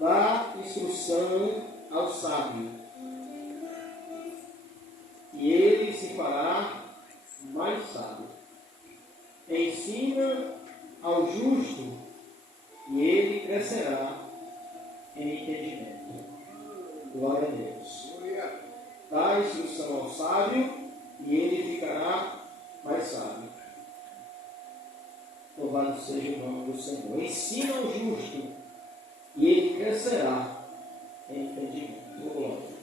Dá instrução ao sábio, e ele se fará mais sábio. Ensina ao justo, e ele crescerá em entendimento. Glória a Deus. Dá instrução ao sábio, e ele ficará mais sábio. Louvado seja o nome do Senhor. Ensina ao justo, e ele crescerá em entendimento. Glória.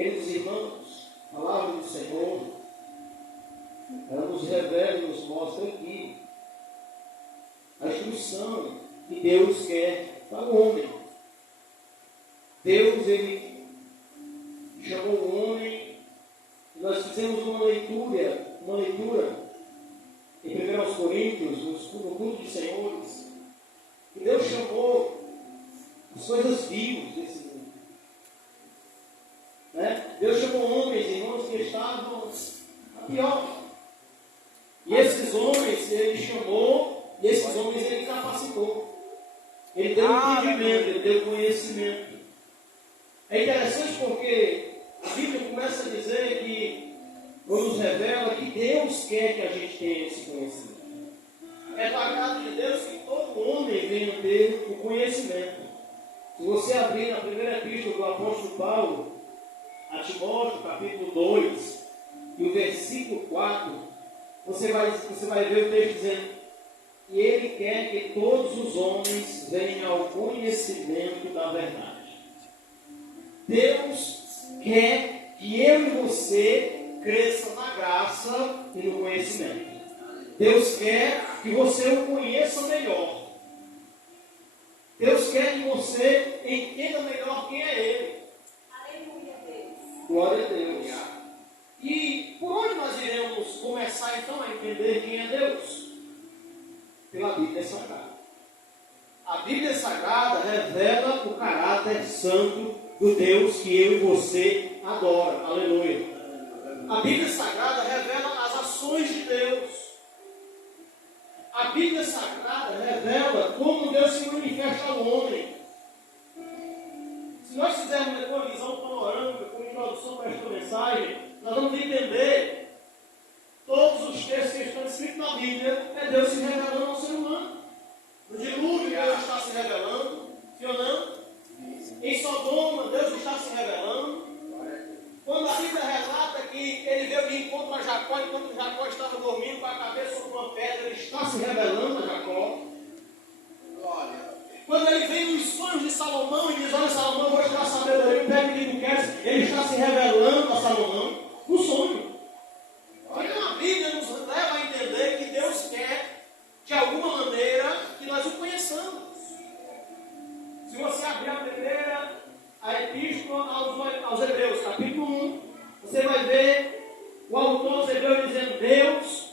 Queridos irmãos, a palavra do Senhor, ela nos revela e nos mostra aqui a instrução que Deus quer para o homem. Deus, Ele chamou o homem, nós fizemos uma leitura em 1 Coríntios, no culto de Senhores, que Deus chamou as coisas vivas desse mundo. Né? Deus chamou homens e irmãos que estavam a pior. E esses homens Ele chamou, e esses homens Ele capacitou. Ele deu entendimento, Ele deu conhecimento. É interessante porque a Bíblia começa a dizer que, ou nos revela, que Deus quer que a gente tenha esse conhecimento. É do agrado de Deus que todo homem venha ter o conhecimento. Se você abrir na primeira epístola do apóstolo Paulo, a Timóteo, capítulo 2, e o versículo 4, você vai ver o texto dizendo: e Ele quer que todos os homens venham ao conhecimento da verdade. Deus quer que eu e você cresça na graça e no conhecimento. Deus quer que você o conheça melhor. Deus quer que você entenda melhor quem é Ele. Aleluia, Deus. Glória a Deus. E por onde nós iremos começar então a entender quem é Deus? Pela Bíblia Sagrada. A Bíblia Sagrada revela o caráter santo do Deus que eu e você adora. Aleluia. A Bíblia Sagrada revela as ações de Deus. A Bíblia Sagrada revela como Deus se manifesta ao homem. Se nós fizermos uma visão panorâmica, com introdução para esta mensagem, nós vamos entender todos os textos que estão escritos na Bíblia, é Deus se revelando ao ser humano. No dilúvio, Deus está se revelando, sim ou não? Em Sodoma, Deus está se revelando. Quando a Bíblia relata que ele veio de encontro a Jacó, enquanto Jacó estava dormindo com a cabeça sobre uma pedra, ele está se revelando a Jacó. Quando ele vem nos sonhos de Salomão e diz: olha, Salomão, eu vou te dar sabedoria, pega o que tu queres, ele está se revelando a Salomão no sonho. Então a Bíblia nos leva a entender que Deus quer, de alguma maneira, que nós o conheçamos. Se você abrir a epístola aos Hebreus, capítulo 1, você vai ver o autor aos Hebreus dizendo: Deus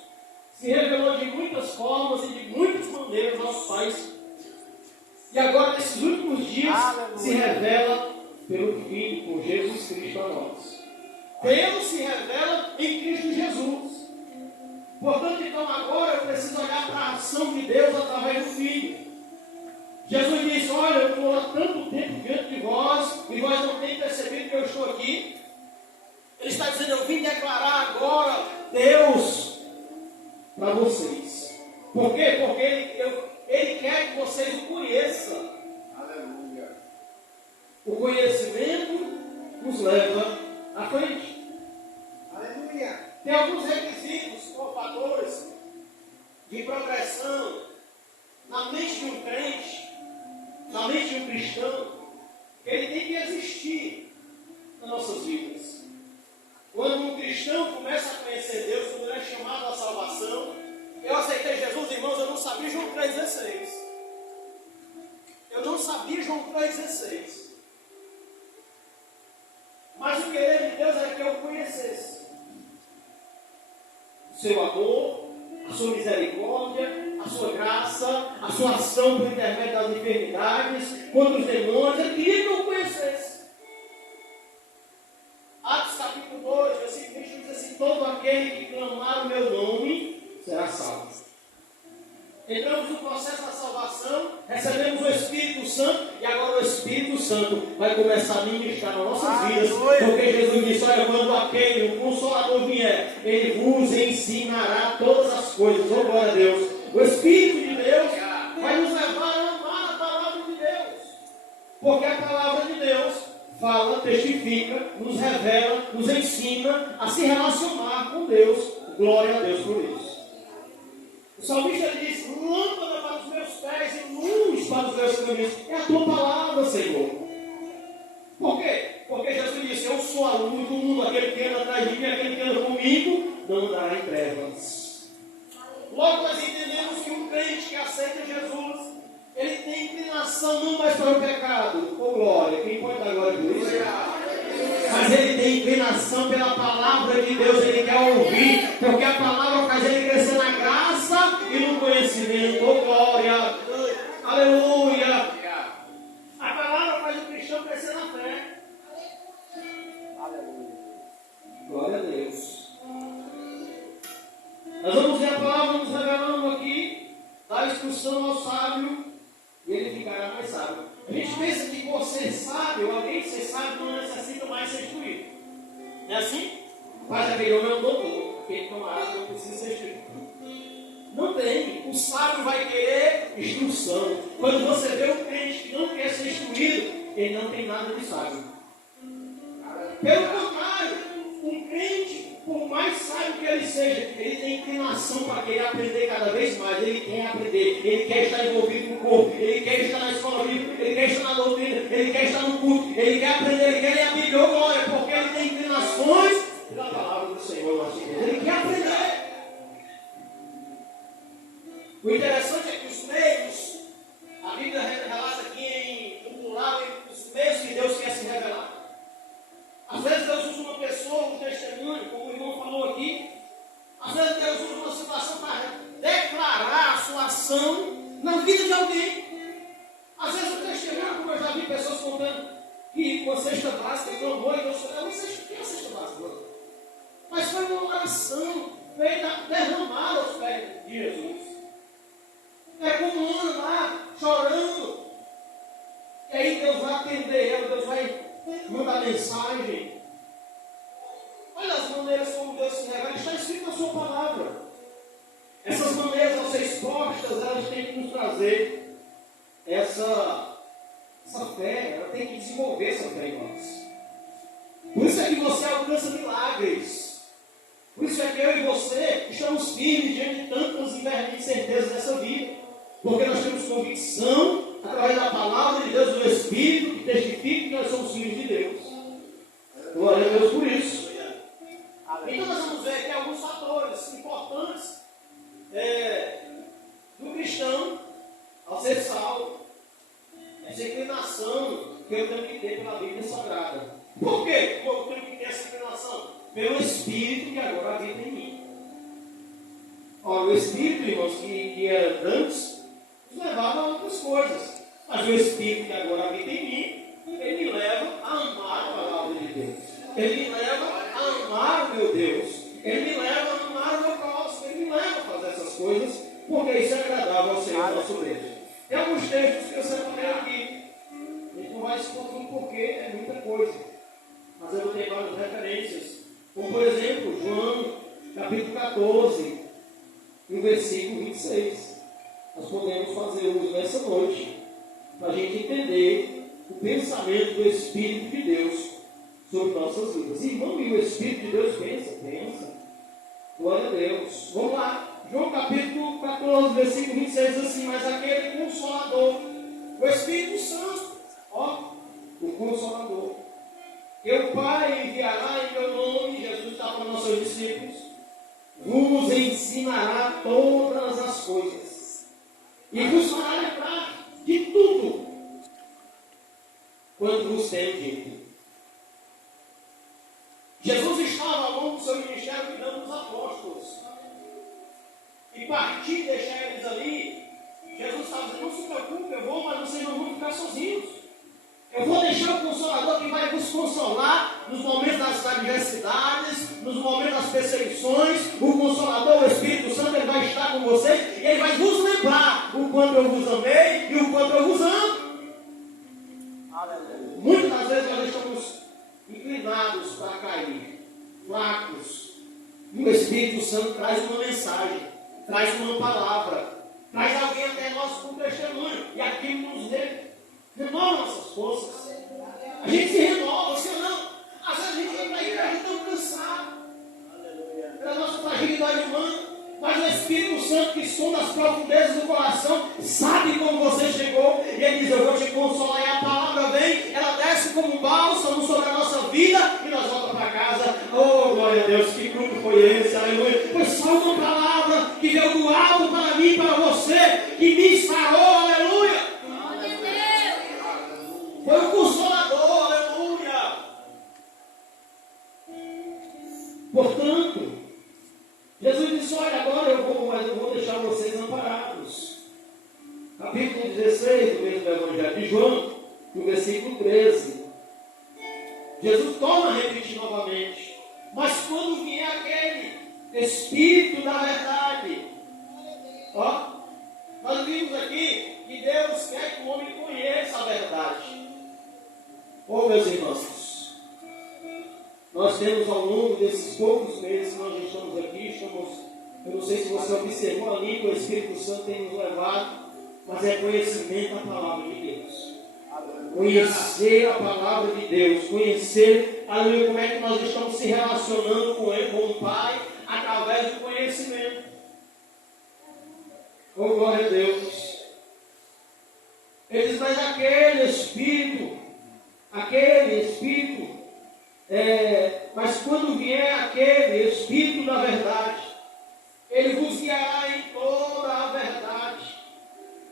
se revelou de muitas formas e de muitas maneiras aos pais. E agora, nesses últimos dias, se revela pelo Filho, por Jesus Cristo a nós. Deus se revela em Cristo Jesus. Portanto, então, agora eu preciso olhar para a ação de Deus através do Filho. Jesus disse: olha, eu estou há tanto tempo diante de vós, e vós não têm percebido que eu estou aqui. Ele está dizendo: eu vim declarar agora Deus para vocês. Por quê? Porque Ele quer que vocês o conheçam. Aleluia. O conhecimento nos leva à frente. Aleluia. Tem alguns requisitos ou fatores de progressão na mente de um crente, na mente de um cristão, que ele tem que existir nas nossas vidas. Quando um cristão começa a conhecer Deus, quando ele é chamado à salvação, eu aceitei Jesus, irmãos, eu não sabia João 3,16. Eu não sabia João 3,16. Mas o querer de Deus é que eu conhecesse o seu amor, a sua misericórdia, a sua graça, a sua ação por intermédio das enfermidades, contra os demônios. Eu queria que eu conhecesse. Atos capítulo 2, versículo 20 diz assim: todo aquele que clamar o meu nome será salvo. Entramos no processo da salvação, recebemos o Espírito Santo, e agora o Espírito Santo vai começar a ministrar nas nossas vidas, porque Jesus disse: olha, quando aquele, o Consolador vier, ele vos ensinará todas as coisas. Oh, glória a Deus. O Espírito de Deus vai nos levar a amar a palavra de Deus, porque a palavra de Deus fala, testifica, nos revela, nos ensina a se relacionar com Deus. Glória a Deus por isso. O salmista diz: lâmpada para os meus pés e luz para os meus caminhos. É a tua palavra, Senhor. Por quê? Porque Jesus disse: eu sou a luz do mundo. Aquele que anda atrás de mim, aquele que anda comigo, não andará em trevas. Logo nós entendemos que um crente que aceita Jesus, ele tem inclinação não mais para o pecado. Ô glória, quem pode dar glória por isso? Mas ele tem inclinação pela palavra de Deus, ele quer ouvir, porque a palavra faz ele crescer na graça e no conhecimento. Ô glória, aleluia. A palavra faz o cristão crescer na fé. Aleluia. Glória a Deus. Nós vamos ver a palavra nos revelando aqui, da instrução ao sábio, e ele ficará mais sábio. A gente pensa que por ser sábio, alguém ser sábio não necessita mais ser instruído. Não é assim? Mas aquele homem é um doutor, aquele camarada não precisa ser instruído. Não tem. O sábio vai querer instrução. Quando você vê um crente que não quer ser instruído, ele não tem nada de sábio. Pelo contrário, um crente, por mais sábio que ele seja, ele tem inclinação para querer aprender cada vez mais. Ele quer aprender, ele quer estar envolvido com o corpo, ele quer estar na escola bíblica, ele quer estar na doutrina, ele quer estar no culto, ele quer aprender, ele quer ler a Bíblia, glória, porque ele tem inclinações pela palavra do Senhor, nosso Deus. Ele quer aprender. O interessante é que os meios, a Bíblia relata aqui no plural, os meios que Deus quer se revelar. Às vezes Deus usa uma pessoa, um testemunho, como o irmão falou aqui. Às vezes Deus usa uma situação para declarar a sua ação na vida de alguém. Às vezes o testemunho, como eu já vi pessoas contando, que uma cesta básica clamou e Deus falou, o que é a cesta básica? Mas foi uma oração feita, derramada aos pés de Jesus. É como um ano lá, chorando. E aí Deus vai atender ela, Deus vai mandar mensagem. Olha as maneiras como Deus se revela, está escrito na sua palavra. Essas maneiras, ao ser expostas, elas têm que nos trazer essa fé, ela tem que desenvolver essa fé em nós. Por isso é que você alcança milagres. Por isso é que eu e você estamos firmes diante de tantas incertezas dessa vida. Porque nós temos convicção, através da palavra de Deus, do Espírito, que testifica que nós somos filhos de Deus. Glória a Deus por isso. Então nós vamos ver aqui alguns fatores importantes do cristão ao ser salvo. Essa inclinação que eu tenho que ter pela Bíblia Sagrada. Por quê? Eu tenho que ter essa inclinação? Pelo Espírito que agora habita em mim. Olha, o Espírito, irmãos, que era antes, nos levava a outras coisas. Mas o Espírito que agora habita em mim, ele me leva a amar a palavra de Deus. Ele me leva a amar o meu Deus. Ele me leva a amar o meu próximo. Ele me leva a fazer essas coisas, porque isso é agradável ao Senhor nosso Deus. Tem alguns textos que eu separei aqui. A gente não vai se confundir porque é muita coisa. Mas eu vou ter várias referências. Como, por exemplo, João, capítulo 14, no versículo 26. Nós podemos fazer uso nessa noite para a gente entender o pensamento do Espírito de Deus sobre nossas vidas. Irmão, e o Espírito de Deus pensa. Glória a Deus. Vamos lá. João capítulo 14, versículo 26 diz assim: mas aquele Consolador, o Espírito Santo, o Consolador, que o Pai enviará em meu nome, Jesus está para os seus discípulos, vos ensinará todas as coisas e vos fará lembrar de tudo quanto vos tenho dito. Jesus estava ao longo do seu ministério cuidando dos apóstolos. E partir, deixar eles ali, Jesus estava dizendo, não se preocupe, eu vou, mas vocês não vão ficar sozinhos. Eu vou deixar o Consolador que vai vos consolar nos momentos das adversidades, nos momentos das perseguições. O Consolador, o Espírito Santo, ele vai estar com vocês e ele vai vos lembrar o quanto eu vos amei e o quanto eu vos amo. Muitas das vezes nós estamos inclinados para cair, fracos. E o Espírito Santo traz uma mensagem, traz uma palavra, traz alguém até nós com testemunho. E aquilo nos renova nossas forças. A gente se renova, se ou não. Às vezes a gente vem para a igreja tão cansado pela nossa fragilidade humana. Mas o Espírito Santo, que sonda as profundezas do coração, sabe como você chegou. E ele diz, eu vou te consolar. E a palavra vem, ela desce como um bálsamo sobre a nossa vida e nós voltamos Jesus torna a repetir novamente. Mas quando vier aquele Espírito da verdade, ó, nós vimos aqui que Deus quer que o homem conheça a verdade. Oh, meus irmãos, nós temos ao longo desses poucos meses que nós estamos aqui, eu não sei se você observou ali que o Espírito Santo tem nos levado, mas é conhecimento da palavra de Deus. Conhecer a palavra de Deus, conhecer, aleluia, como é que nós estamos se relacionando com Ele, com o Pai, através do conhecimento. Oh, glória a Deus. Ele diz, mas aquele Espírito, mas quando vier aquele Espírito da verdade, ele vos guiará em toda a verdade,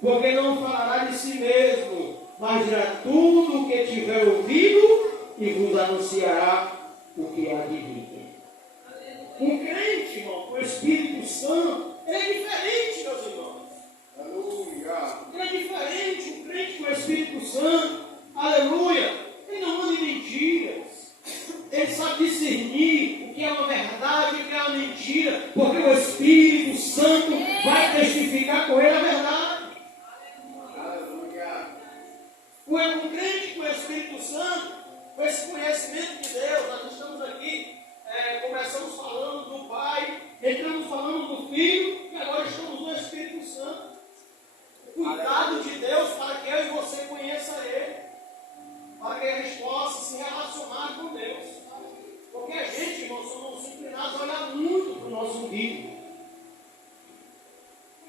porque não falará de si mesmo, mas dirá tudo o que tiver ouvido e vos anunciará o que há de vir. Um crente, irmão, com o Espírito Santo, ele é diferente, meus irmãos. Aleluia. Ele é diferente, um crente com o Espírito Santo, aleluia. Ele não anda em mentiras. Ele sabe discernir o que é uma verdade e o que é uma mentira, porque o Espírito Santo vai testificar com ele a verdade. Um crente com o Espírito Santo, com esse conhecimento de Deus, nós estamos aqui, começamos falando do Pai, entramos falando do Filho, e agora estamos no Espírito Santo. Cuidado de Deus para que eu e você conheça Ele, para que a gente possa se relacionar com Deus. Porque a gente, irmãos, somos inclinados a olhar muito para o nosso umbigo.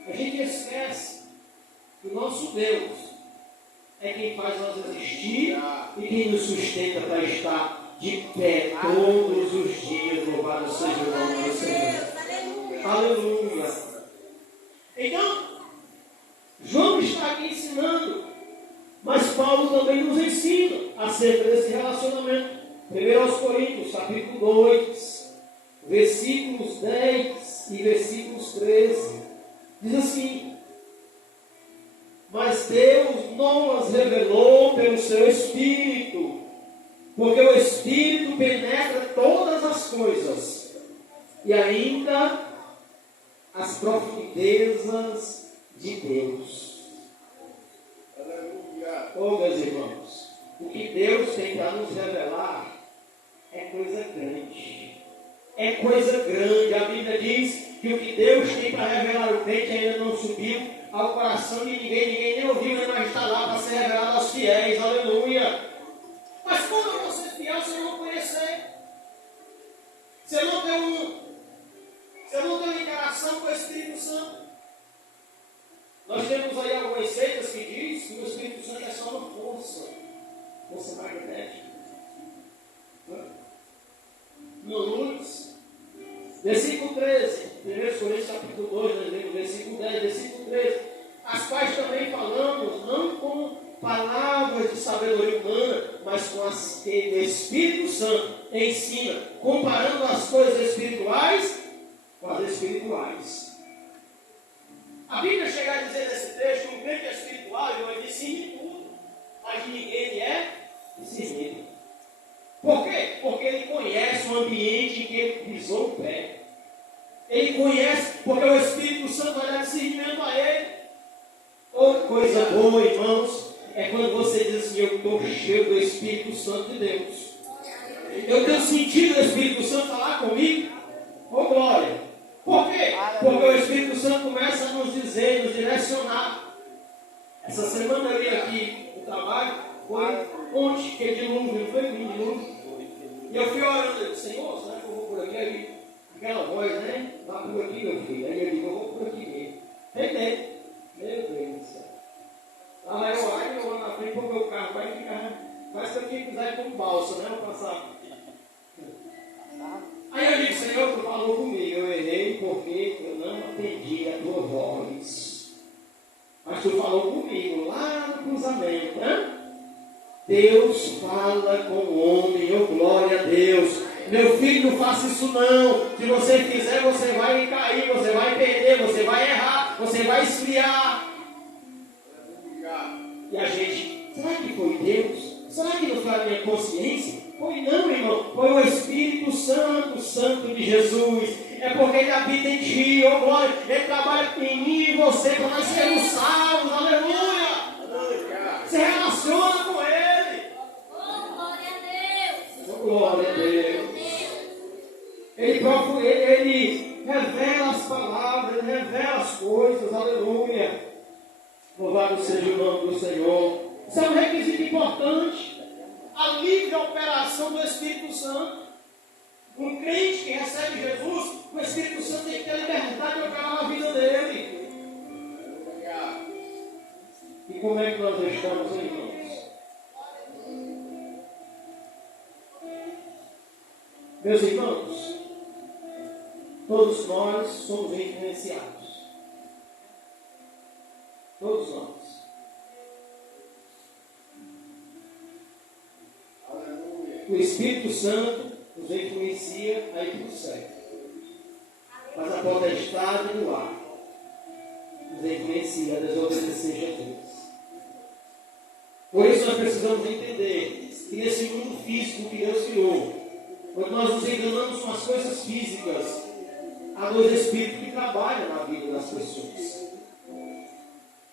A gente esquece que o nosso Deus é quem faz nós existir e quem nos sustenta para estar de pé todos os dias. Louvado seja o nome do Senhor. Aleluia. Então, João está aqui ensinando, mas Paulo também nos ensina acerca desse relacionamento. 1 Coríntios, capítulo 2, versículos 10 e versículos 13. Diz assim: mas Deus não as revelou pelo seu Espírito, porque o Espírito penetra todas as coisas, e ainda as profundezas de Deus. Aleluia. Oh, meus irmãos, o que Deus tem para nos revelar é coisa grande. É coisa grande. A Bíblia diz que o que Deus tem para revelar ao crente ainda não subiu ao coração de ninguém nem ouviu, mas está lá para ser revelado aos fiéis. Aleluia. Mas como eu vou ser fiel se eu não conhecer? Se eu não tenho uma interação com o Espírito Santo? Nós temos aí algumas seitas que diz que o Espírito Santo é só uma força magnética. No Lourdes, versículo 13, 1 Coríntios capítulo 2, versículo 10, versículo 13, as quais também falamos, não com palavras de sabedoria humana, mas com as que o Espírito Santo ensina, comparando as coisas espirituais com as espirituais. A Bíblia chega a dizer nesse texto que um crente espiritual ele vai discernir tudo, mas de ninguém ele é discernido. Por quê? Porque ele conhece o ambiente em que ele pisou o pé. Ele conhece, porque o Espírito Santo vai dar discernimento a ele. Outra coisa boa, irmãos, é quando você diz assim: eu estou cheio do Espírito Santo de Deus. Eu tenho sentido o Espírito Santo falar comigo. Oh, glória! Por quê? Porque o Espírito Santo começa a nos dizer, nos direcionar. Essa semana eu ia aqui no trabalho, foi ontem, que é dilúvio, foi dilúvio. E eu fui orando, eu disse: Senhor, será que eu vou por aqui? Aí, aquela voz, né? Vá por aqui, meu filho. Aí eu digo: eu vou por aqui mesmo. Entendeu? Meu Deus do céu. Aí eu vou na frente porque o carro vai ficar. Parece que eu tinha que usar ele como balsa, né? Vou passar. Aí eu digo: Senhor, tu falou comigo. Eu errei porque eu não atendi a tua voz. Mas tu falou comigo lá no cruzamento, né? Deus fala com o homem, oh glória a Deus. Meu filho, não faça isso não. Se você fizer, você vai cair, você vai perder, você vai errar, você vai esfriar. E a gente, será que foi Deus? Será que não foi a minha consciência? Foi não, irmão. Foi o Espírito Santo, Santo de Jesus. É porque Ele habita em ti, oh glória. Ele trabalha em mim e em você para nós sermos salvos, aleluia. Se relaciona com Ele. Oh, glória a Deus. Oh, glória a Deus. Ele próprio, ele revela as palavras, ele revela as coisas, aleluia. Louvado seja o nome do Senhor. Isso é um requisito importante. A livre operação do Espírito Santo. Um crente que recebe Jesus, o Espírito Santo tem que ter liberdade de operar na vida dele. E como é que nós estamos, irmãos? Meus irmãos, todos nós somos influenciados. Todos nós. O Espírito Santo nos influencia a ir para o céu. Mas a potestade do ar nos influencia a desobedecer Jesus. Por isso nós precisamos entender que nesse mundo físico que Deus criou, quando nós nos enganamos com as coisas físicas, há dois espíritos que trabalham na vida das pessoas.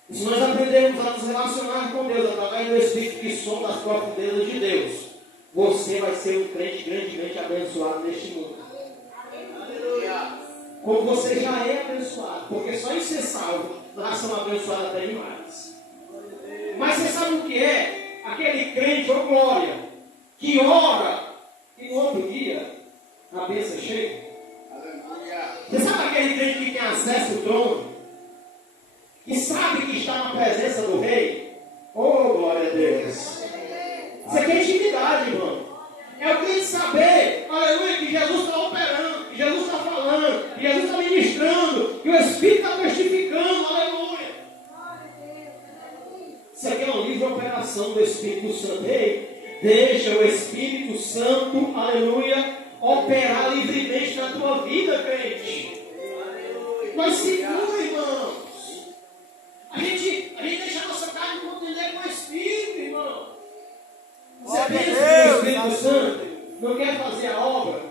E se nós aprendemos a nos relacionar com Deus através do Espírito que somos as profundezas de Deus, você vai ser um crente grandemente abençoado neste mundo. Aleluia. Como você já é abençoado, porque só em ser salvo nós somos abençoados até demais. Mas você sabe o que é? Aquele crente, ô glória, que ora e no outro dia a bênção chega. Você sabe aquele crente que tem acesso ao trono? Que sabe que está na presença do rei? Oh, glória a Deus! Isso aqui é intimidade, irmão. É o crente saber, aleluia, que Jesus está operando, que Jesus está falando, que Jesus está ministrando, que o Espírito está testificando, aleluia. Isso aqui é uma livre operação do Espírito Santo. Ei, deixa o Espírito Santo, aleluia, operar livremente na tua vida, crente. Mas segura, irmãos. A gente deixa a nossa carne contender com o Espírito, irmão. Você pensa que o Espírito Santo não quer fazer a obra?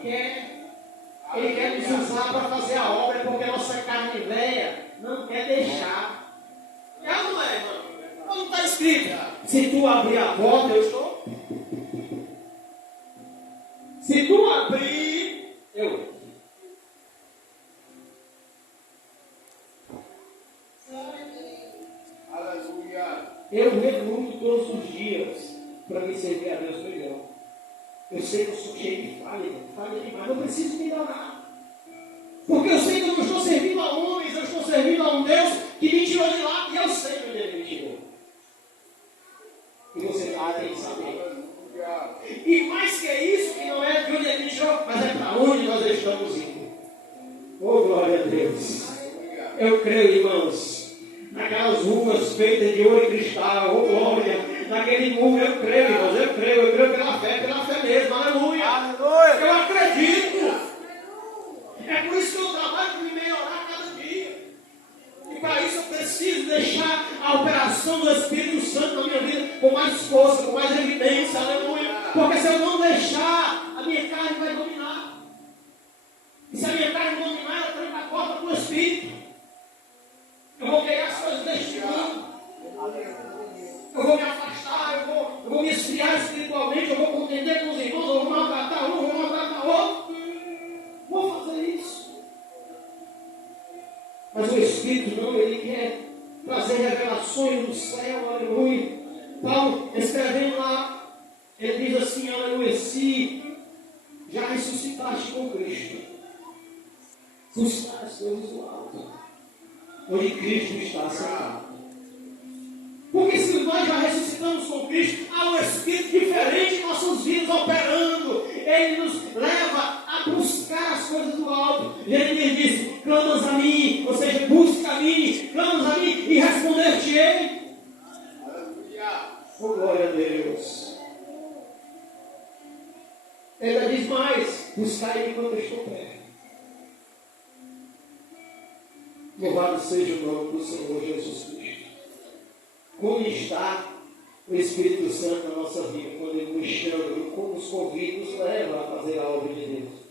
Ele quer nos usar para fazer a obra, porque a nossa carne velha não quer deixar. É ou não é, irmão? Não está escrito. Se tu abrir a porta, eu estou. Se tu abrir, eu entro. Eu reluto todos os dias para me servir a Deus melhor. Eu sei que eu sou cheio de falha demais, eu preciso melhorar. Porque eu sei que eu não estou servindo a homens, eu estou servindo a um Deus que me tirou de lá e eu sei onde Ele me tirou. E você tem que saber. E mais que isso, que não é de onde Ele me tirou, mas é para onde nós estamos indo. Oh, glória a Deus. Eu creio, irmãos, naquelas ruas feitas de ouro e cristal, oh glória, naquele muro, eu creio, irmãos, eu creio pela fé mesmo, aleluia. Aleluia. Eu acredito. É por isso que eu trabalho para me melhorar cada dia. E para isso eu preciso deixar a operação do Espírito Santo na minha vida com mais força, com mais evidência, aleluia. Porque se eu não deixar, a minha carne vai dominar. E se a minha carne dominar, ela tranca a porta para o Espírito. Eu vou querer as coisas deste mundo. Eu vou me afastar, eu vou me esfriar espiritualmente, eu vou contender com os irmãos, eu vou maltratar um, eu vou maltratar outro. Vou fazer isso. Mas o Espírito não, ele quer trazer revelações do céu, aleluia. Paulo, escrevendo lá, ele diz assim, aleluia, se já ressuscitaste com Cristo, buscar as coisas do alto, onde Cristo está sentado. Porque se nós já ressuscitamos com Cristo, há um Espírito diferente em nossas vidas operando. Ele nos leva a buscar as coisas do alto. Ele diz, clamas a mim, ou seja, busca a mim, clamas a mim e responder-te-ei. Aleluia. Oh, glória a Deus. Ele ainda diz mais, buscai enquanto eu estou perto. Louvado seja o nome do Senhor Jesus Cristo. Como está o Espírito Santo na nossa vida, quando Ele nos chama, nos convida, nos leva a fazer a obra de Deus.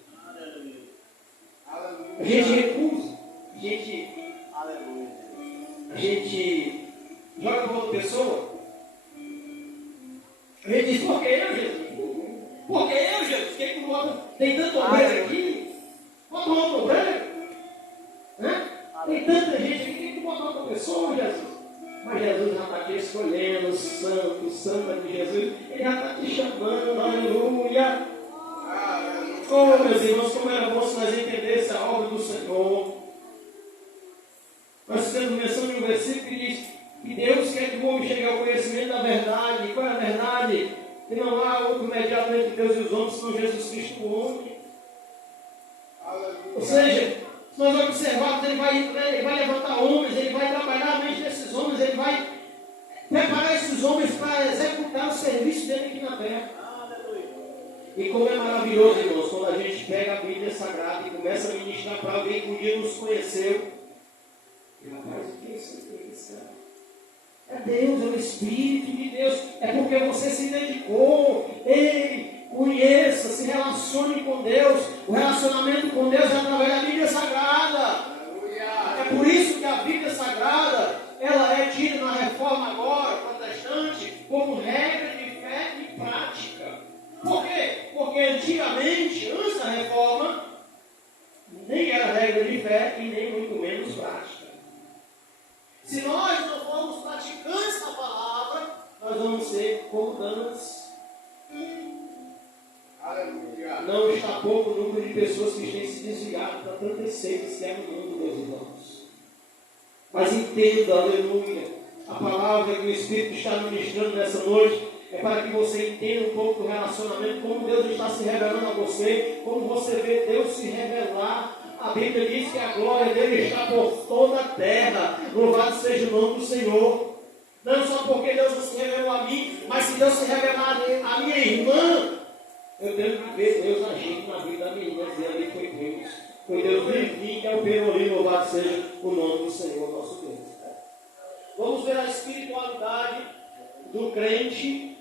A gente recusa, a gente joga para outra pessoa. A gente diz, por que eu, Jesus? Por que eu, Jesus? Que tu bota? Tem tanto obreiro aqui? Bota um outro obreiro? Né? Tem tanta gente aqui, que tu bota outra pessoa, Jesus? Mas Jesus já está aqui escolhendo o santo, santa de Jesus. Ele já está te chamando, aleluia. Oh, meus irmãos, como era bom se nós entendêssemos a obra do Senhor. Nós temos menção de um versículo que diz que Deus quer que o homem chegue ao conhecimento da verdade. Qual é a verdade? Que não há outro mediador entre Deus e os homens, senão Jesus Cristo, o homem. Ou seja, se nós observarmos, ele vai levantar homens, ele vai trabalhar a mente desses homens, ele vai preparar esses homens para executar o serviço dele aqui na terra. E como é maravilhoso, irmãos, quando a gente pega a Bíblia Sagrada e começa a ministrar para alguém que um dia nos conheceu. E rapaz, o que é isso aqui, cara? É Deus, é o Espírito de Deus. É porque você se dedicou. Ei, conheça, se relacione com Deus. O relacionamento com Deus é através da Bíblia Sagrada. É por isso que a Bíblia Sagrada, ela é tida na reforma agora, protestante, como regra de fé e prática. Por quê? Porque antigamente, antes da reforma, nem era regra de fé e nem muito menos prática. Se nós não formos praticantes da palavra, nós vamos ser como antes. Não está pouco o número de pessoas que têm se desviado para tantas seitas que é no mundo, meus irmãos. Mas entenda, aleluia, a palavra que o Espírito está ministrando nessa noite é para que você entenda um pouco do relacionamento, como Deus está se revelando a você, como você vê Deus se revelar. A Bíblia diz que a glória dele está por toda a terra. Louvado seja o nome do Senhor. Não só porque Deus não se revelou a mim, mas se Deus se revelar a minha irmã, eu tenho que ver Deus agindo na vida da minha irmã, dizendo ali foi Deus. Foi Deus vivinho, que é o pelourinho, louvado seja o nome do Senhor, nosso Deus. Vamos ver a espiritualidade do crente,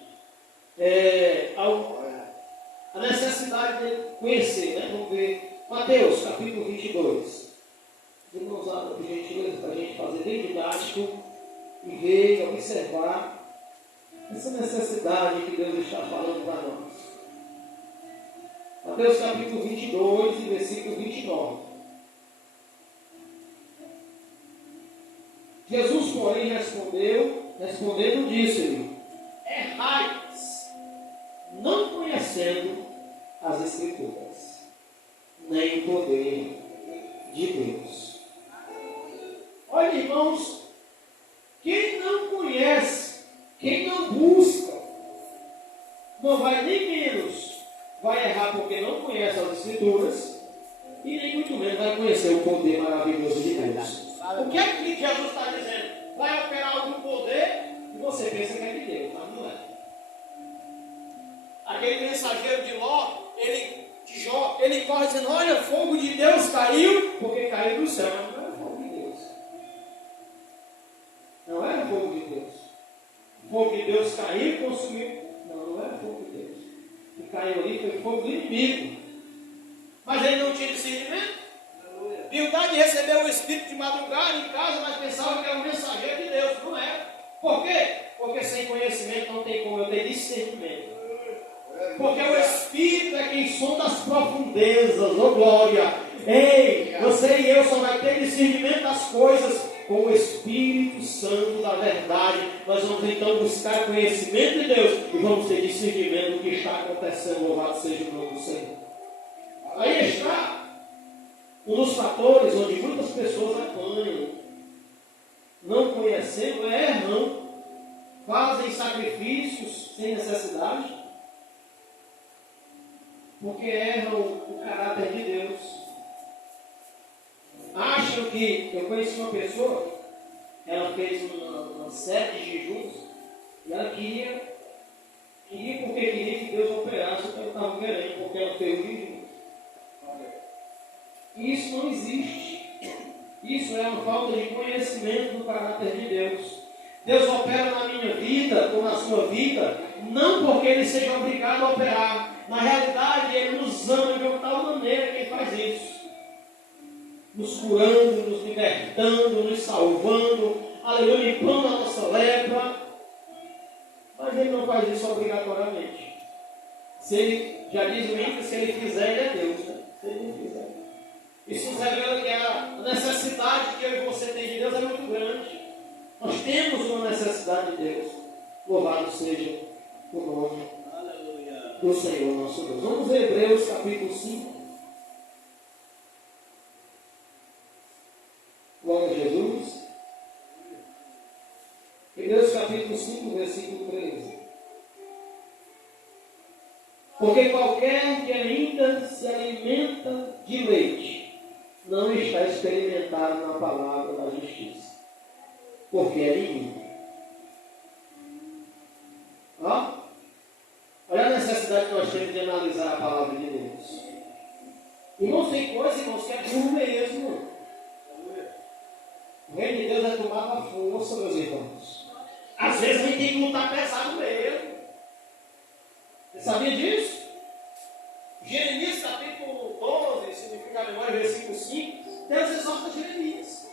a necessidade de conhecer, né? Vamos ver Mateus, capítulo 22. Irmãos, abra por gentileza para a gente fazer bem didático e ver, observar essa necessidade que Deus está falando para nós. Mateus capítulo 22, versículo 29. Jesus, porém, respondendo, disse-lhe: errais, não conhecendo as Escrituras, nem o poder de Deus. Olha, irmãos, quem não conhece, quem não busca, não vai nem menos, vai errar porque não conhece as Escrituras, e nem muito menos vai conhecer o poder maravilhoso de Deus. O que é que Jesus está dizendo? Vai operar algum poder e você pensa que é de Deus, mas não é. Aquele mensageiro de Ló, de Jó, ele corre dizendo: olha, fogo de Deus caiu, porque caiu do céu. Mas não era fogo de Deus. Não era fogo de Deus. O fogo de Deus caiu e consumiu. Não era fogo de Deus. O que caiu ali foi fogo do inimigo. Mas ele não tinha discernimento. Bildade recebeu o Espírito de madrugada em casa, mas pensava que era um mensageiro de Deus. Não era. Por quê? Porque sem conhecimento não tem como eu ter discernimento. Porque o Espírito é quem sonda as profundezas, oh glória. Ei, você e eu só vai ter discernimento das coisas com o Espírito Santo da verdade. Nós vamos então buscar conhecimento de Deus e vamos ter discernimento do que está acontecendo. Louvado seja o nome do Senhor. Aí está um dos fatores onde muitas pessoas apanham, não conhecendo, erram, fazem sacrifícios sem necessidade, porque erram o caráter de Deus. Acham que, eu conheci uma pessoa, ela fez uma série de jejuns, e ela queria porque queria que Deus operasse o que ela estava querendo, porque ela fez o jejum. Isso não existe. Isso é uma falta de conhecimento do caráter de Deus. Deus opera na minha vida ou na sua vida, não porque Ele seja obrigado a operar. Na realidade, Ele nos ama de tal maneira que Ele faz isso. Nos curando, nos libertando, nos salvando, aleluia, limpando a nossa lepra. Mas Ele não faz isso obrigatoriamente. Se Ele, já diz o índio, se Ele fizer, Ele é Deus, né? Se Ele não fizer. Isso nos revela que a necessidade que eu e você tem de Deus é muito grande. Nós temos uma necessidade de Deus. Louvado seja o nome do Senhor nosso Deus. Vamos ver Hebreus capítulo 5. Glória a Jesus. Hebreus capítulo 5, versículo 13. Porque qualquer que ainda se alimenta de leite não está experimentado na palavra da justiça, porque é limpo. Ó, olha a necessidade que nós temos de analisar a palavra de Deus. Irmãos, tem coisa, irmãos, que é duro mesmo. O reino de Deus é tomar a força, meus irmãos. Às vezes a gente tem que lutar pesado mesmo. Você sabia disso? Jeremias capítulo 12, se me ficar a memória, versículo 5, Deus exorta Jeremias.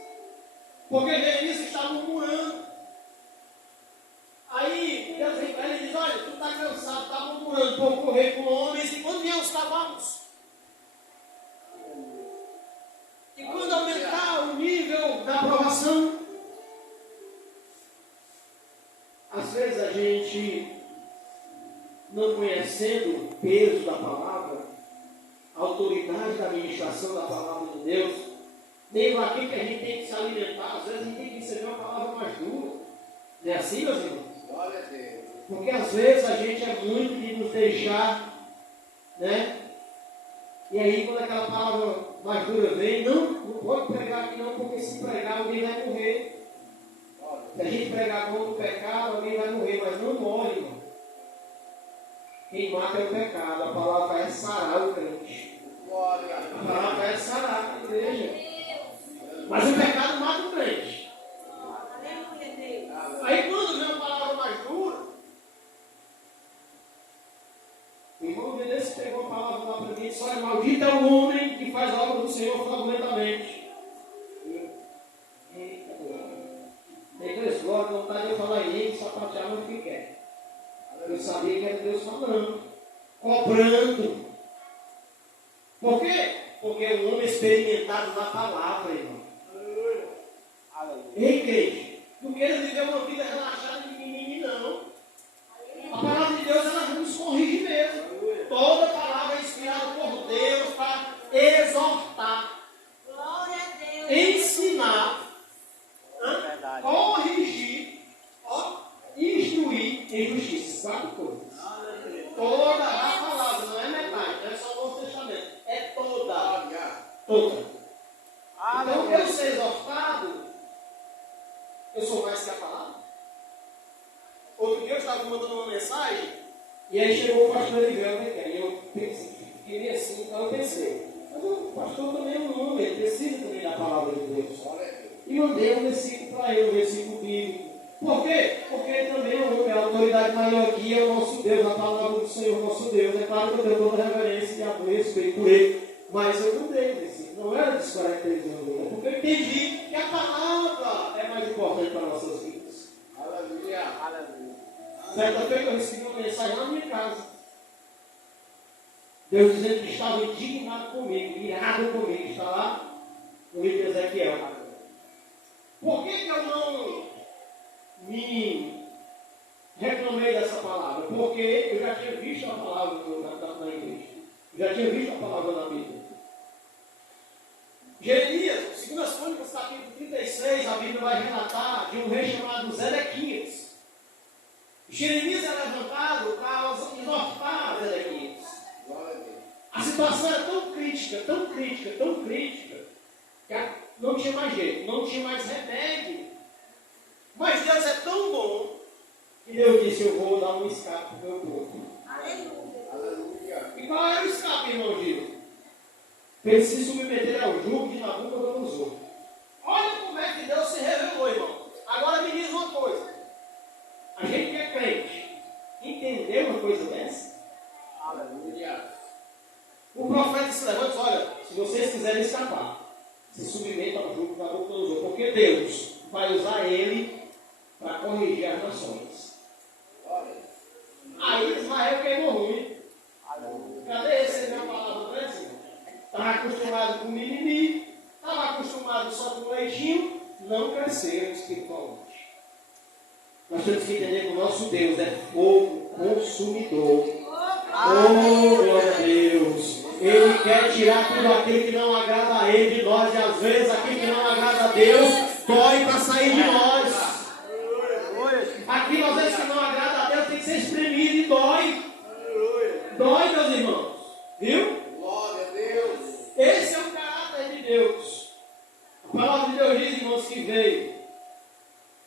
Porque Jeremias está murmurando. Aí Deus vem para ele e diz: olha, tu está cansado, está murmurando por correr com homens, e quando vier os cavalos? E quando aumentar o nível da aprovação? Às vezes a gente, não conhecendo o peso da palavra, a autoridade da administração da palavra de Deus, nem lá que a gente tem que se alimentar, às vezes a gente tem que receber uma palavra mais dura. Não é assim, meus irmãos? Glória a Deus. Porque às vezes a gente é muito de nos deixar, né? E aí quando aquela palavra mais dura vem, não pode pregar aqui não, porque se pregar alguém vai morrer. Se a gente pregar contra o pecado, alguém vai morrer, mas não morre, irmão. Quem mata é o pecado, a palavra vai sarar o crente. A palavra vai sarar a igreja. Mas o pecado mata o crente. Aí quando vem uma palavra mais dura, o irmão Veneza pegou a palavra lá para mim e disse: olha, maldito é o homem que faz a obra do Senhor fraudulentamente. Tem três glórias, não está de eu falar em língua, sapatear o que quer. Eu sabia que era Deus falando, cobrando. Por quê? Porque é um homem experimentado na palavra, irmão. Ei, crente, não queira viver uma vida relaxada de mimimi, não. A palavra de Deus, ela nos corrige mesmo. Toda palavra é inspirada por Deus para exortar, ensinar, corrigir, instruir em justiça. 4 coisas. Toda a palavra, não é metade, não é só o Novo Testamento, é toda. Toda. Então, eu ser exortado, eu sou mais que a palavra. Outro dia eu estava mandando uma mensagem, e aí chegou o pastor Elivel, e eu pensei, fiquei meio assim, então eu pensei, mas o pastor também é um homem, ele precisa também da palavra de Deus. E mandei um versículo para ele, um versículo bíblico. Por quê? Porque ele também é um homem, a autoridade maior aqui é o nosso Deus, a palavra do Senhor nosso Deus. É claro que eu tenho toda reverência e amor e respeito por ele, mas eu não dei versículo, não era descaracterizando, é porque eu entendi que a palavra é mais importante para nossas vidas. Aleluia. Aleluia. Certa feita eu recebi uma mensagem lá na minha casa. Deus dizendo que estava indignado comigo, irado comigo. Está lá no livro de Ezequiel. Por que eu não me reclamei dessa palavra? Porque eu já tinha visto a palavra na igreja. Eu já tinha visto a palavra na Bíblia. Jeremias, 2 Crônicas, capítulo 36, a Bíblia vai relatar de um rei chamado Zedequias. Jeremias é levantado para exortar Zedequias. A situação era tão crítica, tão crítica, tão crítica, que não tinha mais jeito, não tinha mais remédio. Mas Deus é tão bom que Deus disse: eu vou dar um escape para o meu povo. Aleluia. E qual era o escape, irmão Gil? Para eles se submeterem ao jugo de Nabucodonosor. Olha como é que Deus se revelou, irmão. Agora me diz uma coisa: O profeta se levanta e diz: olha, se vocês quiserem escapar, se submetam ao jugo da Nabucodonosor, porque Deus vai usar ele para corrigir as nações. Aí Israel queimou ruim. Cadê receber a palavra para esse? Estava acostumado com mimimi, estava acostumado só com leitinho, não cresceram espiritualmente. Nós temos que entender que o nosso Deus é fogo consumidor. Oh, glória a Deus! Ele quer tirar tudo aquilo que não agrada a Ele de nós, e às vezes aquilo que não agrada a Deus dói para sair de nós. Aquilo às vezes que não agrada a Deus tem que ser espremido e dói. Dói, meus irmãos. Viu? Glória a Deus. Esse é o caráter de Deus. A palavra de Deus diz, irmãos, que veio.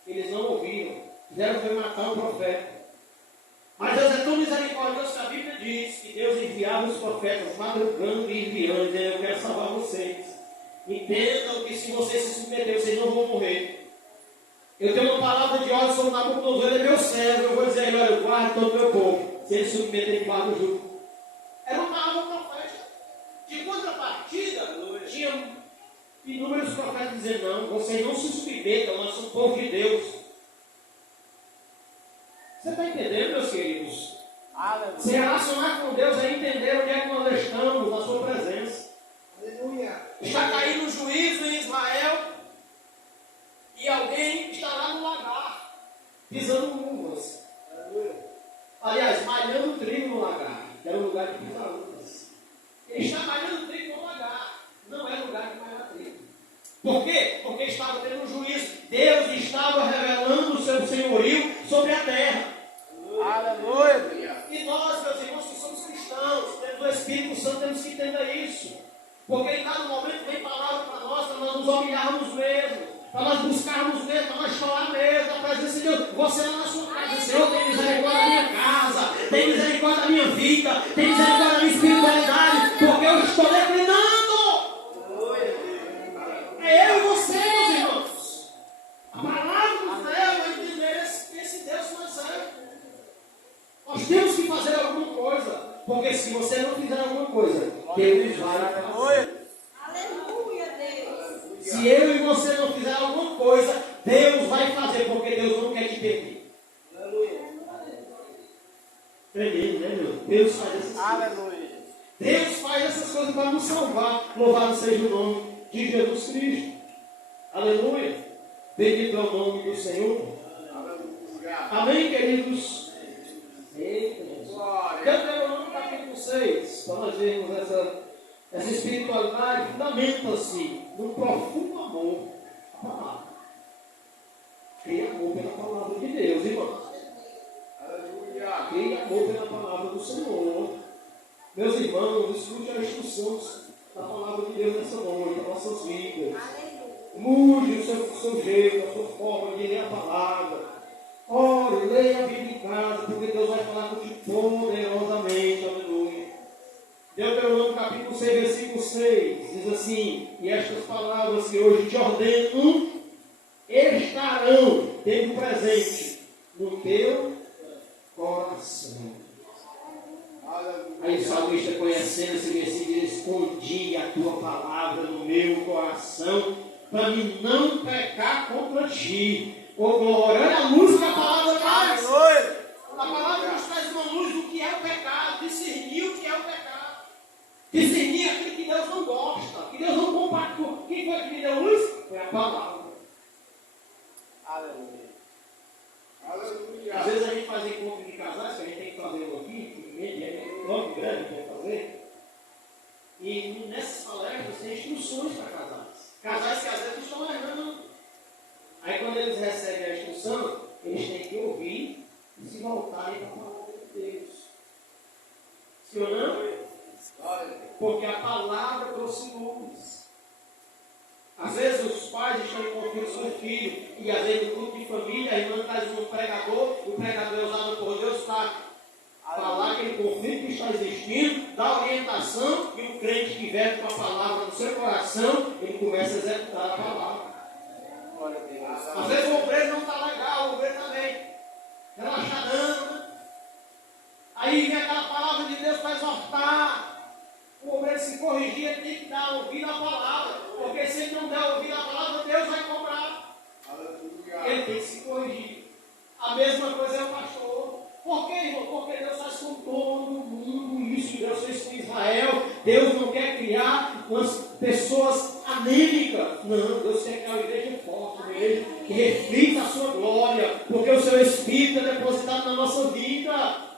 Eles não ouviram. Fizeram foi matar o profeta. Mas Deus é tão misericordioso que a Bíblia diz que Deus enviava os profetas madrugando e enviando, dizendo: eu quero salvar vocês. Entendam que se vocês se submeterem, vocês não vão morrer. Eu tenho uma palavra de ordem sobre Nabucodonosor, ele é meu servo. Eu vou dizer a ele: olha, eu guardo todo o meu povo. Se ele se submeter, ele guarda o jugo. Era uma palavra profética. De contrapartida, tinha inúmeros profetas dizendo: não, vocês não se submetam, nós somos povo de Deus. Você está entendendo, meus queridos? Aleluia. Se relacionar com Deus é entender onde é que nós estamos, na sua presença. Aleluia. Está caindo um juízo em Israel e alguém está lá no lagar, pisando uvas. Aleluia. Aliás, malhando trigo no lagar, que era um lugar de pisar uvas. Ele está malhando trigo no lagar, não é lugar de malhar trigo. Por quê? Porque estava tendo um juízo. Deus estava revelando o seu senhorio sobre a terra. Aleluia. E nós, meus irmãos, que somos cristãos, temos o Espírito Santo, temos que entender isso. Porque em cada momento vem palavra para nós nos humilharmos mesmo, para nós buscarmos mesmo, para nós falar mesmo, a presença de Deus. Você lá na sua casa: Senhor, tem misericórdia da minha casa, tem misericórdia da minha vida, tem misericórdia da minha espiritualidade, porque eu estou declinando. É eu e você, meus irmãos. A palavra do céu é entender esse Deus que nós servemos. Nós temos que fazer alguma coisa, porque se você não fizer alguma coisa, Deus vai fazer. Aleluia, Deus. Se eu e você não fizer alguma coisa, Deus vai fazer, porque Deus não quer te perder. Aleluia. Entendendo, né, meu? Deus faz essas coisas. Aleluia. Deus faz essas coisas para nos salvar. Louvado seja o nome de Jesus Cristo. Aleluia. Bendito é o nome do Senhor. Aleluia. Amém, queridos? Eita, Jesus. Glória. Deuteronômio capítulo 6, para nós vermos essa espiritualidade, fundamenta-se num profundo amor à palavra. Cria amor pela palavra de Deus, irmãos. Aleluia. Cria amor pela palavra do Senhor. Meus irmãos, escute a instrução da palavra de Deus nessa noite, nas nossas vidas. Mude o seu jeito, a sua forma de ler a palavra. Ore, leia a Bíblia em casa, porque Deus vai falar contigo poderosamente. Aleluia. Deuteronômio capítulo 6, versículo 6, diz assim: e estas palavras que hoje te ordeno estarão dentro presente no teu coração. Aí o salmista, conhecendo esse versículo, escondi a tua palavra no meu coração, para mim não pecar contra ti. Ô glória, olha a luz que a palavra traz. A palavra nos traz uma luz do que é o pecado, discernir o que é o pecado, discernir aquilo que Deus não gosta, que Deus não compactua. Quem foi que me deu luz? Foi a palavra. Aleluia. Aleluia. Às vezes a gente faz encontro de casais, que a gente tem que fazer um aqui, logo grande que vai fazer. E nessas palestras tem instruções para casais. Casais que às vezes estão errando. Aí quando eles recebem a instrução, eles têm que ouvir e se voltarem para a palavra de Deus. Sim ou não? Porque a palavra trouxe luz. Às vezes os pais estão em conflito com o filho, e às vezes no culto de família, a irmã traz um pregador, o pregador é usado por Deus para falar aquele conflito que está existindo, dar orientação, e o crente que vive com a palavra no seu coração, ele começa a executar a palavra. Às vezes o obreiro não está legal, o obreiro também relaxadão, né? Aí vem aquela palavra de Deus para exortar. O obreiro se corrigir, ele tem que dar ouvido à palavra. Porque se ele não der ouvido à palavra, Deus vai cobrar. Ele tem que se corrigir. A mesma coisa é o pastor. Por quê, irmão? Porque Deus faz com todo mundo isso. Deus fez com Israel. Deus não quer criar umas pessoas anêmicas. Não, Deus quer criar uma igreja forte, uma igreja que reflita a sua glória. Porque o seu Espírito é depositado na nossa vida.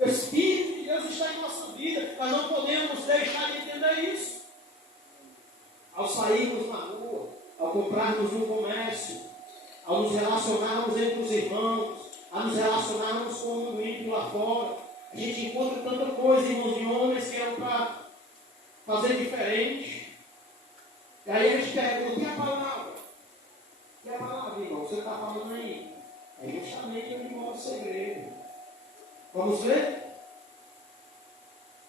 O Espírito de Deus está em nossa vida. Nós não podemos deixar de entender isso. Ao sairmos na rua, ao comprarmos no comércio, ao nos relacionarmos entre os irmãos, a nos relacionarmos com o mundo íntimo lá fora, a gente encontra tanta coisa, irmãos e homens, que é para fazer diferente. E aí a gente pergunta: e a palavra? E a palavra, irmão? Você está falando aí? É justamente onde mora o segredo. Vamos ver?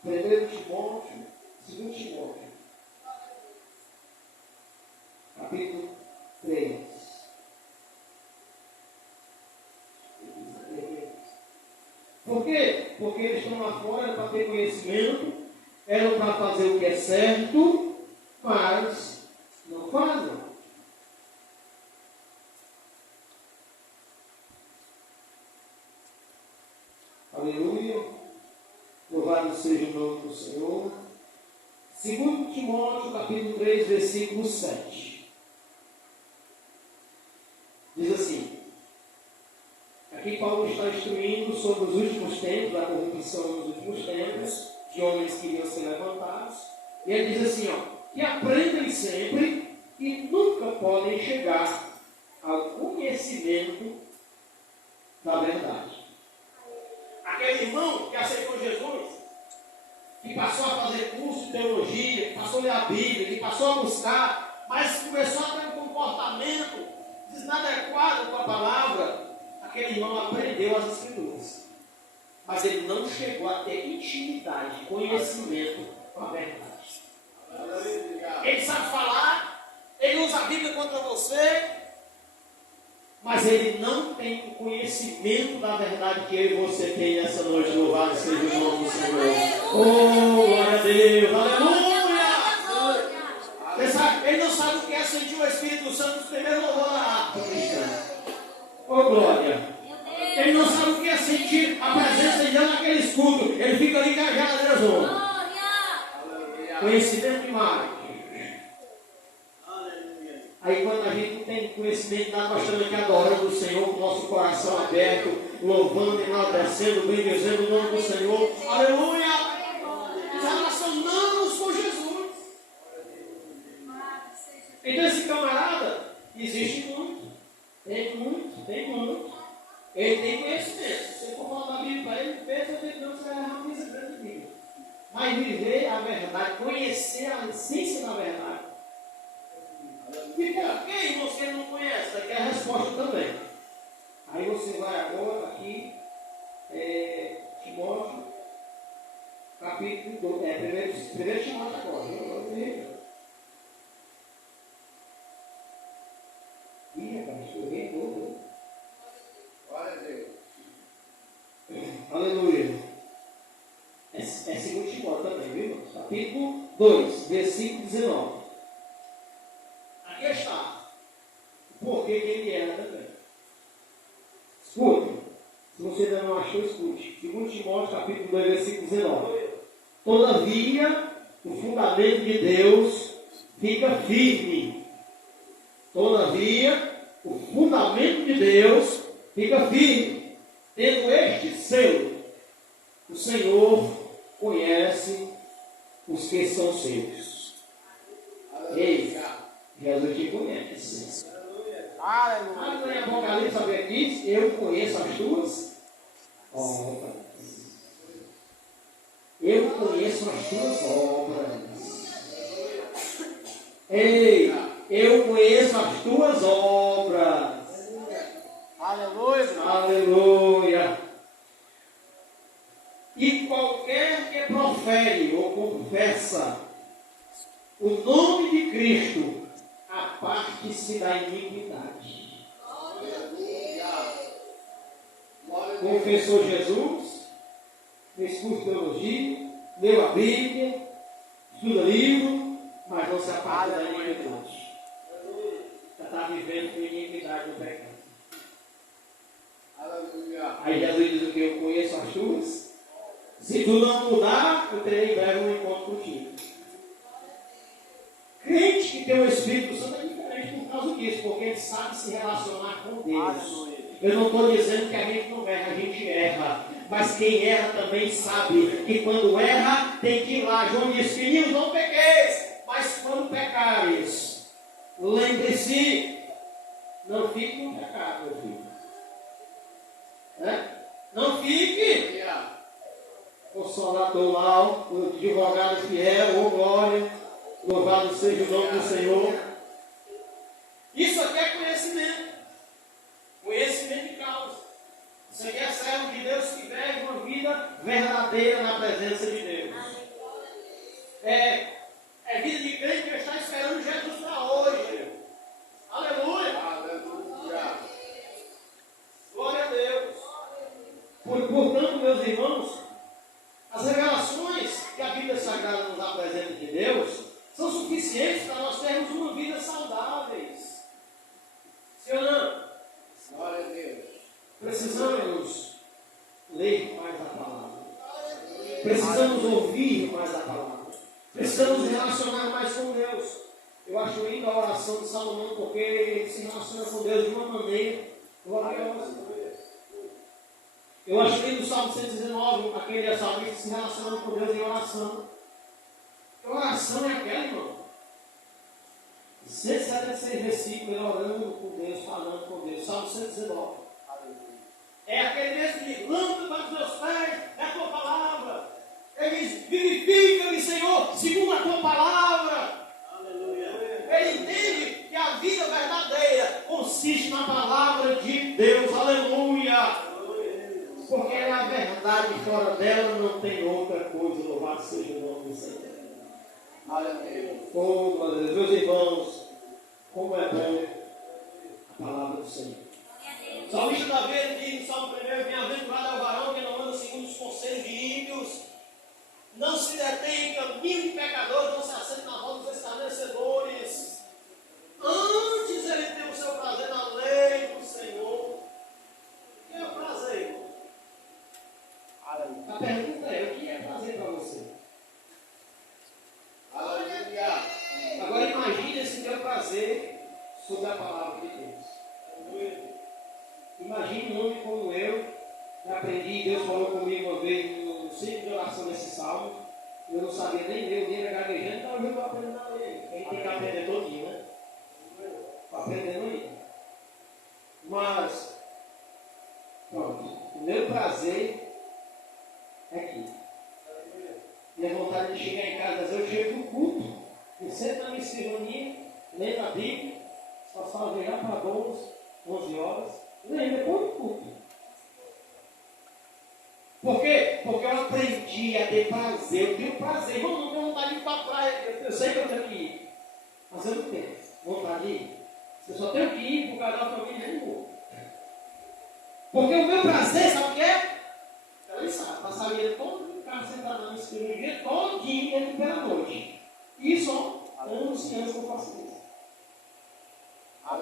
1 Timóteo, 2 Timóteo, capítulo 3. Por quê? Porque eles estão lá fora para ter conhecimento, eram para fazer o que é certo, mas não fazem. Aleluia. Louvado seja o nome do Senhor. 2 Timóteo, capítulo 3, versículo 7. Diz assim: aqui Paulo está instruindo sobre os últimos tempos, a corrupção nos últimos tempos, de homens que iriam ser levantados. E ele diz assim, que aprendem sempre e nunca podem chegar ao conhecimento da verdade. Aquele irmão que aceitou Jesus, que passou a fazer curso de teologia, que passou a ler a Bíblia, que passou a buscar, mas começou a ter um comportamento inadequado com a palavra, aquele irmão aprendeu as Escrituras, mas ele não chegou a ter intimidade, conhecimento com a verdade. Ele sabe falar, ele usa a Bíblia contra você, mas ele não tem o conhecimento da verdade que eu e você tem nessa noite. Louvado seja o nome do Senhor. Oh, glória a Deus, aleluia! Você sabe, ele não sabe o que é sentir o Espírito Santo nos primeiros louvores da harpa cristã. Oh, glória! Ele não sabe o que é sentir a presença de Deus naquele culto. Ele fica ali engajado na zona. Conhecimento demais. Aí quando a gente não tem conhecimento, nós estamos aqui adorando o Senhor com o nosso coração aberto, louvando, enaltecendo, bendizendo o nome do Senhor. Aleluia! Nos relacionamos com Jesus. Então esse camarada existe muito. Tem muito. Ele tem conhecimento. Se você for falar da Bíblia para ele, pensa que não você vai errar uma coisa grande de Bíblia. Mas viver a verdade, conhecer a essência da verdade. E por que, irmãos, que ele não conhece? Aqui é a resposta também. Aí você vai agora aqui, Timóteo, capítulo 2, 1 Timóteo agora. Ih, rapaz, escrevi tudo. Glória a Deus. Aleluia. É 2 Timóteo também, viu, irmãos? Capítulo 2, versículo 19. Aqui está o porquê que ele era também. Escute. Se você ainda não achou, escute. 2 Timóteo, capítulo 2, versículo 19. Todavia, o fundamento de Deus fica firme. Todavia, o fundamento de Deus fica firme. Tendo este selo, o Senhor conhece os que são seus. Ei, Jesus te conhece. Aleluia. Em Apocalipse, sabe o que diz? Eu conheço as tuas obras. Eu conheço as tuas obras. Ei, eu conheço as tuas obras. Aleluia. Aleluia. E qualquer que profere ou confessa o nome de Cristo, aparte-se da iniquidade. confessou Jesus, fez curso de teologia, leu a Bíblia, estuda livro, mas não se aparta da iniquidade. Já está vivendo com iniquidade no pecado. Aleluia. Aí Jesus diz o que? Eu conheço as tuas. Se tu não mudar, eu terei em breve um encontro contigo. Crente que tem o Espírito Santo é diferente por causa disso, porque ele sabe se relacionar com Deus. Eu não estou dizendo que a gente não erra, a gente erra. Mas quem erra também sabe que quando erra, tem que ir lá. João disse: filhinhos, não pequeis, mas quando pecares, lembre-se, não fique no pecado, meu filho. Não fique consolador lá, o advogado fiel, ô glória, louvado seja o nome do Senhor. Isso aqui é conhecimento. Conhecimento de causa. Isso aqui é servo de Deus que vive uma vida verdadeira na presença de Deus. É vida de crente que está esperando Jesus para hoje. Aleluia. Aleluia. Glória a Deus. Portanto, meus irmãos, as revelações que a Bíblia Sagrada nos apresenta de Deus são suficientes para nós termos uma vida saudável. Sim ou não? Glória a Deus. Precisamos ler mais a palavra. Precisamos ouvir mais a palavra. Precisamos nos relacionar mais com Deus. Eu acho linda a oração de Salomão, porque ele se relaciona com Deus de uma maneira gloriosa. Eu acho lindo o Salmo 119, aquele salmista se relacionando com Deus em oração. Que oração é aquela, irmão? 176 versículos, orando com Deus, falando com Deus. Salmo 119. É aquele mesmo que diz: lâmpada para os meus pés, é a tua palavra. Ele diz: vivifica-me, Senhor, segundo a tua palavra. Aleluia. Ele entende que a vida verdadeira consiste na palavra de Deus. Aleluia. Porque ela é a verdade, fora dela não tem outra coisa. Louvado seja o nome do Senhor. Aleluia. Oh, meus irmãos, como é bom a palavra do Senhor. O salmista Davi diz no Salmo 1: bem-aventurado é o varão que não anda segundo os conselhos de ímpios, não se detém em caminho de pecadores, não se assenta na roda dos escarnecedores. Antes ele tem o seu prazer na lei do Senhor. O que é o prazer? A pergunta é: o que é prazer para você? Aleluia. Agora imagine esse meu prazer sobre a palavra de Deus. Imagine um homem como eu, que aprendi, Deus falou comigo uma vez no ciclo de oração desse salmo. Eu não sabia nem ler, nem era gaguejando, então eu estou aprendendo a ler. Quem tem que aprender todinho, né? Estou aprendendo aí. Mas, pronto, o meu prazer é aqui. Minha vontade de chegar em casa, às vezes eu chego no culto, eu sento na minha escrivaninha, lendo a Bíblia, só salvei lá para 11 horas, lendo depois do culto. Por quê? Porque eu aprendi a ter prazer, eu tenho prazer. Irmão, não tenho vontade de ir para a praia, eu sei que eu tenho que ir, mas eu não tenho vontade de ir. Eu só tenho que ir por causa da família e não. Porque o meu prazer, sabe o que é? Ela sabe, passaria todo o carro sentado na minha esquina o dia todinho e pela noite. E só anos e anos que eu faço isso.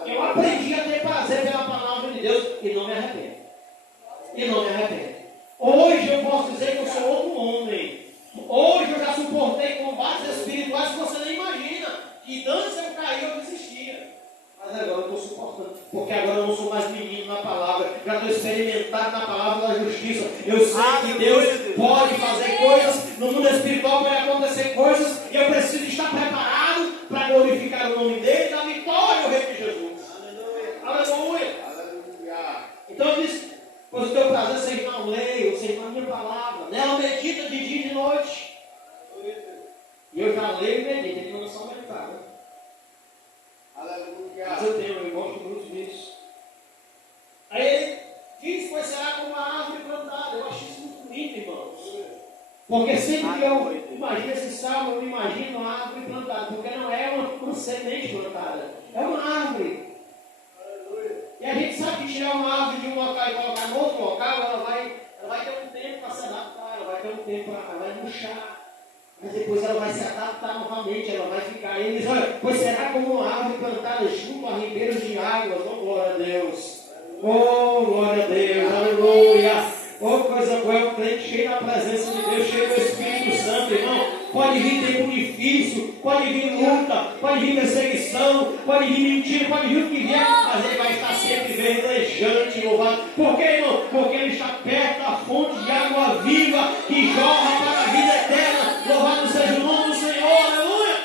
Eu aprendi a ter prazer pela palavra de Deus e não me arrependo. E não me arrependo. Hoje eu posso dizer que eu sou outro homem. Hoje eu já suportei combates espirituais que você nem imagina. Que antes eu caía, eu desistia. Mas agora eu estou suportando. Porque agora eu não sou mais menino na palavra. Já estou experimentado na palavra da justiça. Eu sei que Deus pode fazer coisas. No mundo espiritual pode acontecer coisas. E eu preciso estar preparado para glorificar o nome dele e dar vitória ao Rei de Jesus. Aleluia. Aleluia. Aleluia. Então diz: pois o teu prazer seja na lei, ou seja na minha palavra. Nela medita de dia e de noite. E eu já leio e medito, ele não é só meditar, né? Aleluia. Mas eu gosto muito disso. Aí ele diz: pois será como uma árvore plantada. Eu acho isso muito lindo, irmãos. Porque sempre que eu imagino esse salmo, eu imagino uma árvore plantada. Porque não é uma semente plantada, é uma árvore. E a gente sabe que tirar uma árvore de um local e colocar no outro local, ela vai ter um tempo, ela vai murchar. Mas depois ela vai se adaptar novamente, ela vai ficar aí. Diz, olha, pois será como uma árvore plantada junto a ribeiros de águas. Oh, glória a Deus. Oh, glória a Deus. Aleluia. Oh, coisa boa, é um crente cheio da presença de Deus, cheio do Espírito Santo, irmão. Pode vir tempo difícil, pode vir luta, pode vir perseguição, pode vir mentira, pode vir o que vier, mas ele vai estar sempre verdejante, louvado. Por quê, irmão? Porque ele está perto da fonte de água viva que jorra para a vida eterna. Louvado seja o nome do Senhor, aleluia.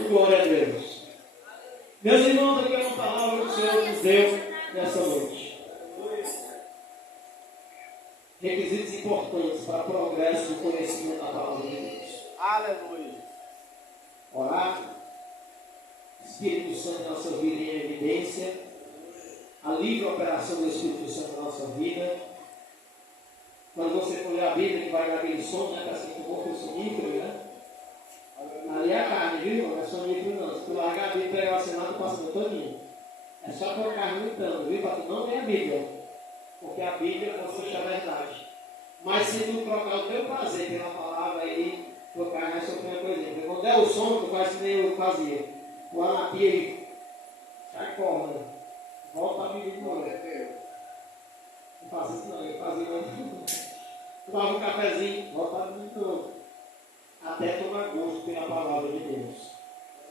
Glória a Deus. Meus irmãos, aqui é uma palavra que o Senhor nos deu nessa noite. Requisitos importantes para progresso do conhecimento da palavra de Deus. Aleluia. Orar, Espírito Santo na nossa vida em evidência, a livre operação do Espírito Santo na nossa vida. Quando você for ler a Bíblia, que vai dar aquele som, né? Parece que o corpo é sonífero, né? Ali é a carne, viu? Não é sonífero não. Se tu largar a Bíblia e pegar o Senado, passa no todinho. É só pôr carne no pano, viu? Para tu não ler a Bíblia. Porque a Bíblia constitui a verdade. Mas se tu trocar o teu prazer pela palavra aí, tua carne vai sofrer uma coisinha. Porque quando der o som, tu faz que nem eu fazia. Tu lá na pia e sai corda. Volta a Bíblia de novo. Não faz isso não, eu fazia muito. Tomava um cafezinho, volta a Bíblia de novo. Até tomar gosto pela palavra de Deus.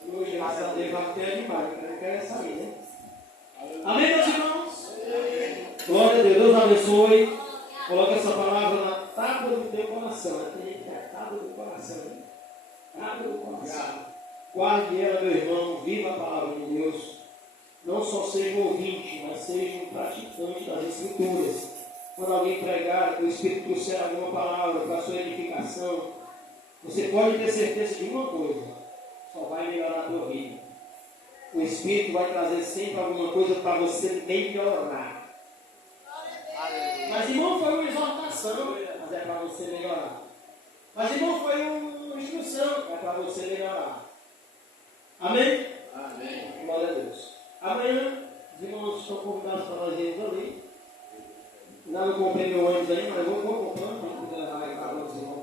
E hoje, graças a Deus, vai ter demais. Eu quero sair, né? Amém, meus irmãos? Glória a Deus, Deus abençoe. Coloque essa palavra na tábua do teu coração. Tem gente que é a tábua do coração. Né? Tábua do coração. Guarde ela, meu irmão. Viva a palavra de Deus. Não só seja um ouvinte, mas seja um praticante das Escrituras. Quando alguém pregar, que o Espírito trouxer alguma palavra para a sua edificação, você pode ter certeza de uma coisa: só vai melhorar a tua vida. O Espírito vai trazer sempre alguma coisa para você melhorar. Mas, irmão, foi uma exortação, mas é para você melhorar. Mas, irmão, foi uma instrução, é para você melhorar. Amém? Amém. Glória a Deus. Amanhã, os irmãos estão convidados para nós irmos ali. Ainda não comprei meu ônibus aí, mas eu vou comprando para poder levar a casa dos irmãos.